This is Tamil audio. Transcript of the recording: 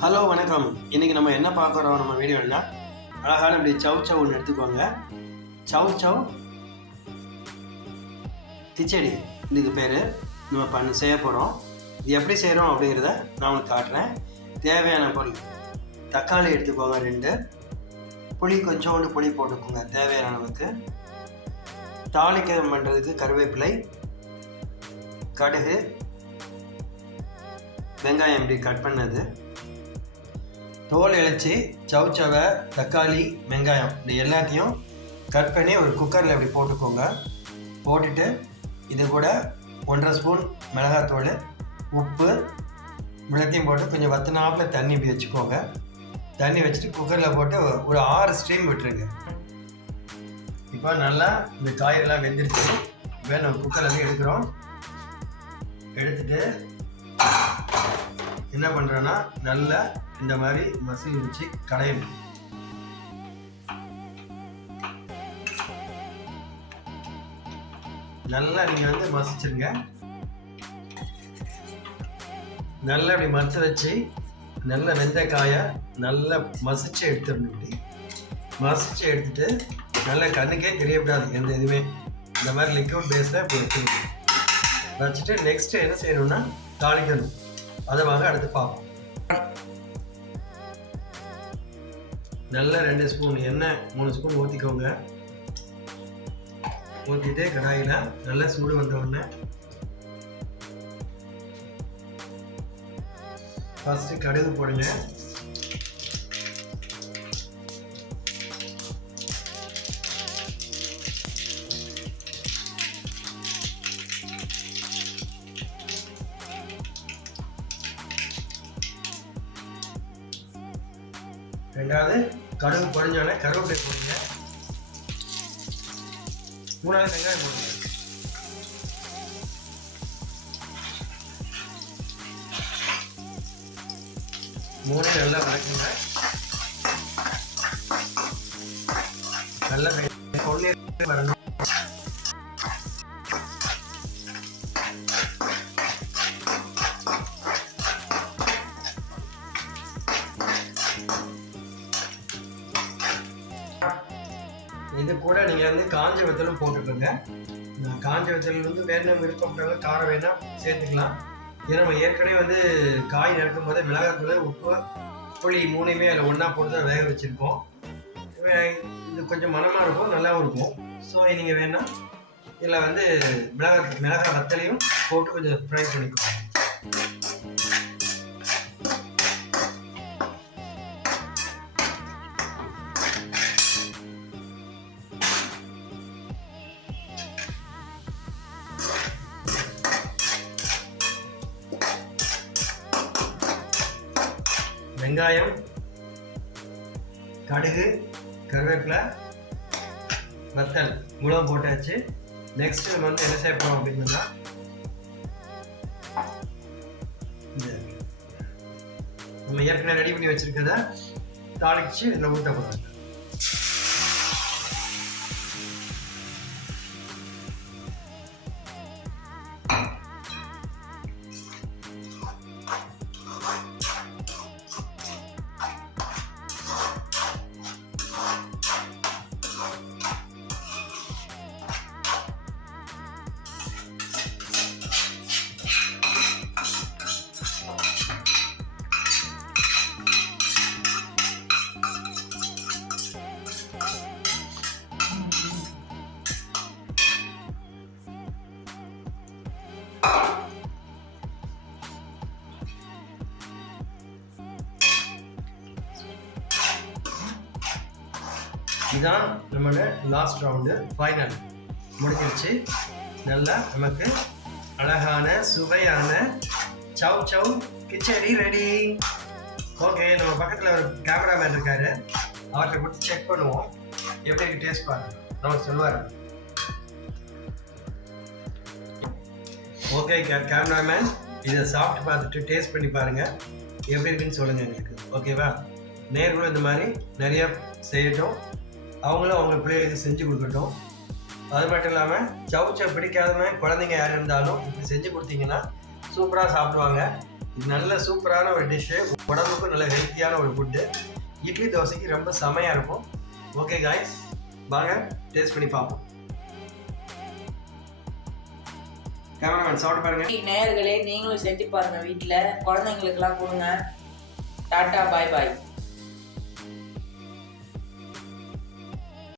ஹலோ வணக்கம். இன்றைக்கி நம்ம என்ன பார்க்குறோம் நம்ம வீடியோன்னா அழகான இப்படி சவ் சவ் ஒன்று எடுத்துக்கோங்க. சவ் சவ் கிச்சடி இதுக்கு பேர். நம்ம செய்ய போகிறோம். இது எப்படி செய்கிறோம் அப்படிங்கிறத நான் உங்களுக்கு காட்டுறேன். தேவையான பொருள் தக்காளி எடுத்துக்கோங்க 2, புளி கொஞ்சோண்டு புளி போட்டுக்கோங்க தேவையான அளவுக்கு. தாளிக்கம் பண்ணுறதுக்கு கருவேப்பிலை, கடுகு, வெங்காயம் இப்படி கட் பண்ணது, தோல் இழைச்சி சவுச்சவை, தக்காளி, வெங்காயம் இது எல்லாத்தையும் கட் பண்ணி ஒரு குக்கரில் இப்படி போட்டுக்கோங்க. போட்டுட்டு இது கூட 1.5 ஸ்பூன் மிளகாத்தூள், உப்பு எல்லாத்தையும் போட்டு கொஞ்சம் வத்தினாப்பில் தண்ணி இப்படி வச்சுக்கோங்க. தண்ணி வச்சுட்டு குக்கரில் போட்டு ஒரு 6 ஸ்ட்ரீம் விட்டுருங்க. இப்போ நல்லா இந்த காயெல்லாம் வெந்துருச்சு. இப்போ நம்ம குக்கரில் எடுக்கிறோம். எடுத்துட்டு என்ன பண்ணுறோன்னா நல்லா இந்த மாதிரி மசில் வச்சு கடையணும். நல்லா நீங்கள் மசிச்சிருங்க. நல்லா இப்படி மசிச்சு வச்சு நல்ல வெந்தக்காயை நல்லா மசிச்சு எடுத்துடணும். இப்படி மசிச்சு எடுத்துட்டு நல்லா கண்ணுக்கே தெரியக்கூடாது எந்த இதுவுமே. இந்த மாதிரி லிக்விட் பேஸில் இப்படி வச்சுட்டு நெக்ஸ்ட்டு என்ன செய்யணும்னா தாளிக்கணும். அதை வாங்க அடுத்து பார்ப்போம். நல்லா 2 ஸ்பூன் எண்ணெய் 3 ஸ்பூன் ஊற்றிக்கோங்க. ஊற்றிட்டு கடாயில் நல்லா சூடு வந்த உடனே ஃபஸ்ட்டு கடுகு போடுங்க. ரெண்டாவது கடுகு பொரிஞ்சோடனே கருவேப்பிலை போடுங்க. 3வது வெங்காயம் போடுங்க. 3 நல்லா வதக்குங்க. நல்லா பொன்னீர் வரணும். இது கூட நீங்கள் காஞ்ச வத்தலும் போட்டுக்கோங்க. காஞ்ச வத்தல் வேணும் விருப்பப்பட்டவங்க காரம் வேணால் சேர்த்துக்கலாம். ஏன்னா நம்ம ஏற்கனவே காய் நறுக்கும் போது மிளகாத்தூள், உப்பு, புளி 3மே அதில் ஒன்றா போட்டு தான் வேக வச்சுருக்கோம். இது கொஞ்சம் மனமாக இருக்கும், நல்லாவும் இருக்கும். ஸோ நீங்கள் வேணால் இதில் மிளகாய் வத்தலையும் போட்டு கொஞ்சம் ஃப்ரை பண்ணிக்கோங்க. வெங்காயம், கடுகு, கருவேப்பிலை, வத்தல் இவ்வளோ போட்டாச்சு. நெக்ஸ்ட் நம்ம என்ன செய்ய போகிறோம் அப்படின்னா நம்ம ஏற்கனவே ரெடி பண்ணி வச்சிருக்கிறத தாளிச்சு இதில் ஊற்ற போகிறாங்க. இதுதான் நம்மளோட லாஸ்ட் ரவுண்டு, ஃபைனல் முடிஞ்சிருச்சு. நல்லா நமக்கு அழகான சுவையான சவ் சவ் கிச்சடி ரெடி. ஓகே, நம்ம பக்கத்தில் ஒரு கேமராமேன் இருக்காரு, அவர்கிட்ட கொடுத்து செக் பண்ணுவோம் எப்படி டேஸ்ட் பாருங்க. நமக்கு சொல்லுவார். ஓகே கேமராமேன், இதை சாப்பிட்டு பார்த்துட்டு டேஸ்ட் பண்ணி பாருங்கள், எப்படி இருக்குன்னு சொல்லுங்கள் எங்களுக்கு. ஓகேவா? நேர்களும் இந்த மாதிரி நிறைய செய்யட்டும், அவங்களும் அவங்க பிள்ளைகளுக்கு செஞ்சு கொடுக்கட்டும். அது மட்டும் இல்லாமல் சவுச்சை பிடிக்காதவங்க குழந்தைங்க யார் இருந்தாலும் இப்படி செஞ்சு கொடுத்தீங்கன்னா சூப்பராக சாப்பிடுவாங்க. இது நல்ல சூப்பரான ஒரு டிஷ்ஷு, உடம்புக்கும் நல்ல ஹெல்த்தியான ஒரு ஃபுட்டு. இட்லி தோசைக்கு ரொம்ப செமையாக இருக்கும். ஓகே காய்ஸ், வாங்க டேஸ்ட் பண்ணி பார்ப்போம். கேமராமேன் சாப்பிட்டு பாருங்க. நேயர்களே, நீங்களும் செஞ்சு பாருங்க வீட்டில், குழந்தைங்களுக்கெல்லாம் கொடுங்க. டாட்டா, பாய் பாய்.